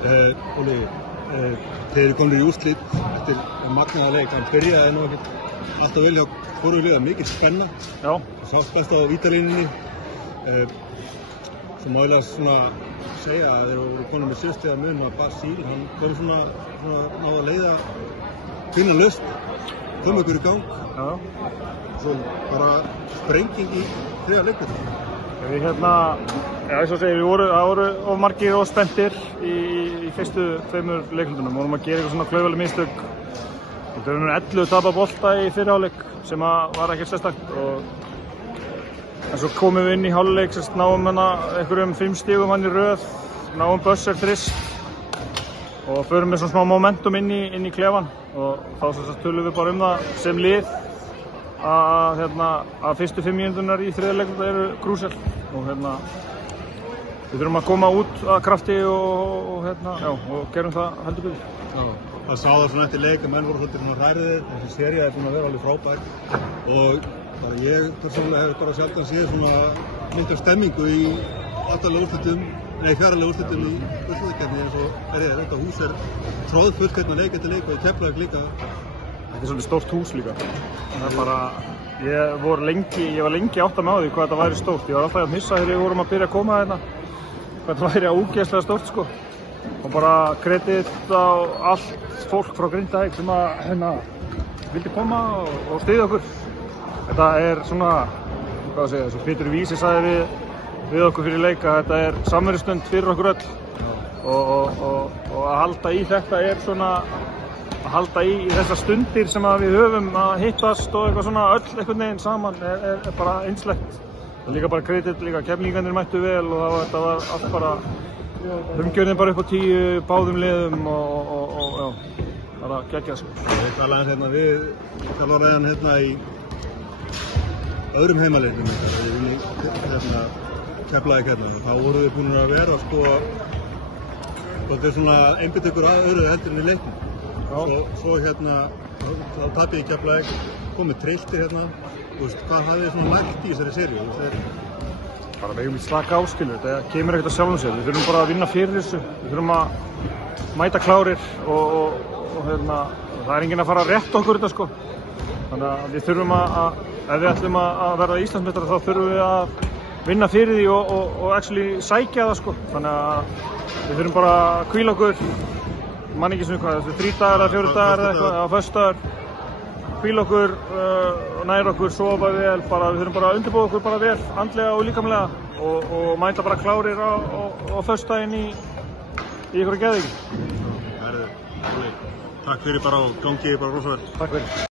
Óli, þeir eru komin í úrslit eftir magnaða leik. Hann byrjaði nú ekkert alltaf vel hjá hvoru liða, mikil spenna. Já. Sást best á vítalínunni. Svo mögulega svona segja að þeir voru komin með sérstiga mun að Basíl, hann kom svona náða að leiða finna lausn, koma ykkur í gang. Já. Svo bara sprenging í þriðja leiknum. Við eins og segir, það voru of margir og spenntir í fyrstu tveimur leikhlutunum. Við vorum að gera eitthvað svona klaufaleg mistök. Við höfum 11 tapað bolta í fyrri hálfleik sem var ekkert sérstakt. En svo komum við inn í hálfleik, náum einhverjum 5 stigum hann í röð, náum Bösser þrist og förum með svona smá momentum inn í klefan. Og þá tölum við bara það sem lið að fyrstu 5 mínúturnar í þriðja leiknum eru krúsjál. Og við þurfum að koma út að krafti og gerum það heldur betur. Já, það sá það svona eftir leik að menn voru svolítið hrærðir. Þessi sería er búin að vera alveg frábær og ég persónulega hef bara sjaldan séð svona mynd af stemmingu í fjaralega úrslitum í úrslitakeppni eins og þetta hús er troðfullt leik eftir leik og í Keflavík líka. Þetta er svolítið stórt hús líka. Það er bara, ég var lengi átt að með á því hvað þetta væri stórt. Ég var alltaf að missa þegar við vorum að byrja að koma hérna. Hvað þetta væri ógeðslega stórt sko. Og bara kredit á allt fólk frá Grindavík sem vildi koma og styðja okkur. Þetta er svona, hvað að segja, svo Pétur Vísi sagði við okkur fyrir leik að þetta er samverustund fyrir okkur öll. Og að halda í þetta er svona að halda í þessar stundir sem við höfum að hittast og eitthvað svona öll einhvern veginn saman er bara einslegt. Það er líka bara kredit, líka keflingarnir mættu vel og þetta var allt bara umgjörðin bara upp á 10 báðum liðum og bara geggjað sko. Ég talaði hérna við þjálfaraðan í öðrum heimaleiknum Keflavík þá voru þið búin að vera sko þetta er svona einbytt ykkur að öðru heldur en í leiknum. Svo þá tapið í Keflavík, komið trilltir hvað hafið þið svona lært í þessari seríu? Bara við eigum í slaka áskilur, þetta kemur ekkert að sjálfum sér. Við þurfum bara að vinna fyrir þessu, við þurfum að mæta klárir og það er enginn að fara að rétta okkur þetta sko. Þannig að við þurfum ef við ætlum að verða Íslandsmeistarar þá þurfum við að vinna fyrir því og actually sækja það sko. Þannig að við þurfum bara að hvíla okkur. Man ekki svona hvað, 3 dagar eða 4 dagar eða eitthvað, á föstudagur, hvíla okkur og næra okkur, sofa vel, við þurfum bara að undirbúa okkur bara vel, andlega og líkamlega og mæta bara klárir á föstudaginn í ykkur geðvík. Takk fyrir bara og gangi bara rosa vel. Takk fyrir.